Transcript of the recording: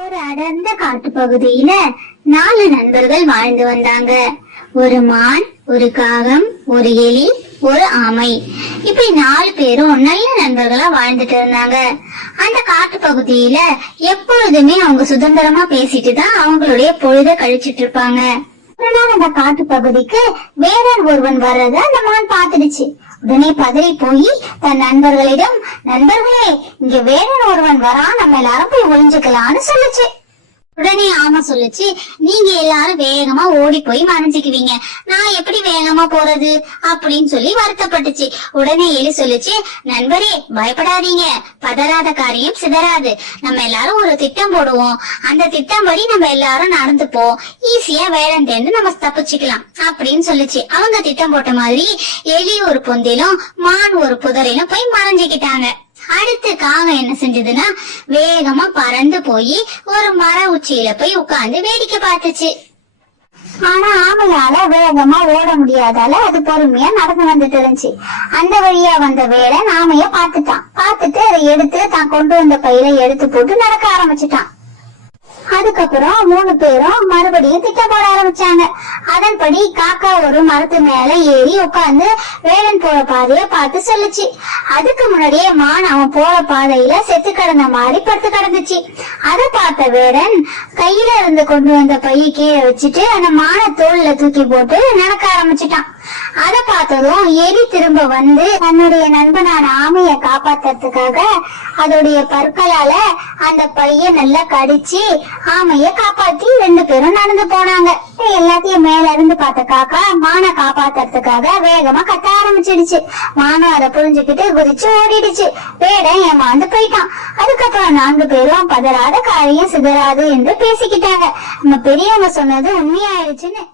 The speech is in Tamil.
ஒரு அடர்ந்த காட்டு பகுதியில 4 நண்பர்கள் வாழ்ந்து வந்தாங்க. ஒரு மான், ஒரு காகம், ஒரு எலி, ஒரு ஆமை. இப்படி 4 பேரும் நல்ல நண்பர்களா வாழ்ந்துட்டு இருந்தாங்க. அந்த காட்டு பகுதியில எப்பொழுதுமே அவங்க சுதந்திரமா பேசிட்டு தான் அவங்களுடைய பொழுத கழிச்சிட்டு இருப்பாங்க. ஒரு நாள் அந்த காட்டு பகுதிக்கு வேடன் ஒருவன் வர்றத அந்த மான் பாத்துடுச்சு. உடனே பதறி போய் தன் நண்பர்களிடம், நண்பர்களே, இங்க வேடன் ஒருவன் வரா, நம்ம எல்லாரும் போய் ஒளிஞ்சுக்கலாம்னு சொல்லுச்சு. உடனே ஆமா சொல்லுச்சு, நீங்க எல்லாரும் வேகமா ஓடி போய் மறைஞ்சுக்குவீங்க, நான் எப்படி வேகமா போறது அப்படின்னு சொல்லி வருத்தப்பட்டுச்சு. உடனே எலி சொல்லுச்சு, நண்பரே பயப்படாதீங்க, பதறாத காரியம் சிதறாது, நம்ம எல்லாரும் ஒரு திட்டம் போடுவோம், அந்த திட்டம் படி நம்ம எல்லாரும் நடந்துப்போம், ஈஸியா வேடம் தேர்ந்து நம்ம தப்பிச்சுக்கலாம் அப்படின்னு சொல்லுச்சு. அவங்க திட்டம் போட்ட மாதிரி எலி ஒரு பொந்திலும் மான் ஒரு புதரிலும் போய் மறைஞ்சுக்கிட்டாங்க. அடுத்து காகம் என்ன செஞ்சதுன்னா, வேகமா பறந்து போய் ஒரு மர உச்சியில போய் உட்கார்ந்து வேடிக்கை பார்த்துச்சு. ஆனா ஆமையால வேகமா ஓட முடியாதால அது பொறுமையா நடந்து வந்துட்டு இருந்துச்சு. அந்த வழியா வந்த வேடன் ஆமைய பார்த்துட்டு அதை எடுத்து தான் கொண்டு வந்த பையில எடுத்து போட்டு நடக்க ஆரம்பிச்சுட்டான். அதுக்கப்புறம் 3 பேரும் மறுபடியும் திட்டம் போட ஆரம்பிச்சாங்க. அதன்படி காக்கா ஒரு மரத்து மேல ஏறி உட்கார்ந்து வேடன் போற பாதைய பார்த்து சொல்லுச்சு. அதுக்கு முன்னாடியே மான் அவன் போற பாதையில செத்து கிடந்த மாதிரி படுத்து கிடந்துச்சு. அதை பார்த்த வேடன் கையில இருந்து கொண்டு வந்த பைய கீழே வச்சுட்டு அந்த மான தோல்ல தூக்கி போட்டு நடக்க ஆரம்பிச்சுட்டான். அதை பார்த்ததும் எலி திரும்ப வந்து தன்னுடைய நண்பனான ஆமைய காப்பாத்துறதுக்காக அதோடைய பற்களால அந்த பைய நல்லா கடிச்சு ஆமைய காப்பாத்தி 2 பேரும் நடந்து போனாங்க. எல்லாத்தையும் மேல இருந்து பார்த்த காக்கா மானை காப்பாத்துறதுக்காக வேகமா கத்த ஆரம்பிச்சிடுச்சு. மானம் அதை புரிஞ்சுக்கிட்டு குதிச்சு ஓடிடுச்சு. வேடன் ஏமாந்து போயிட்டான். அதுக்கப்புறம் 4 பேரும் பதறாத காரியம் சிதறாது என்று பேசிக்கிட்டாங்க. நம்ம பெரியவங்க சொன்னது உண்மையாயிடுச்சுன்னு.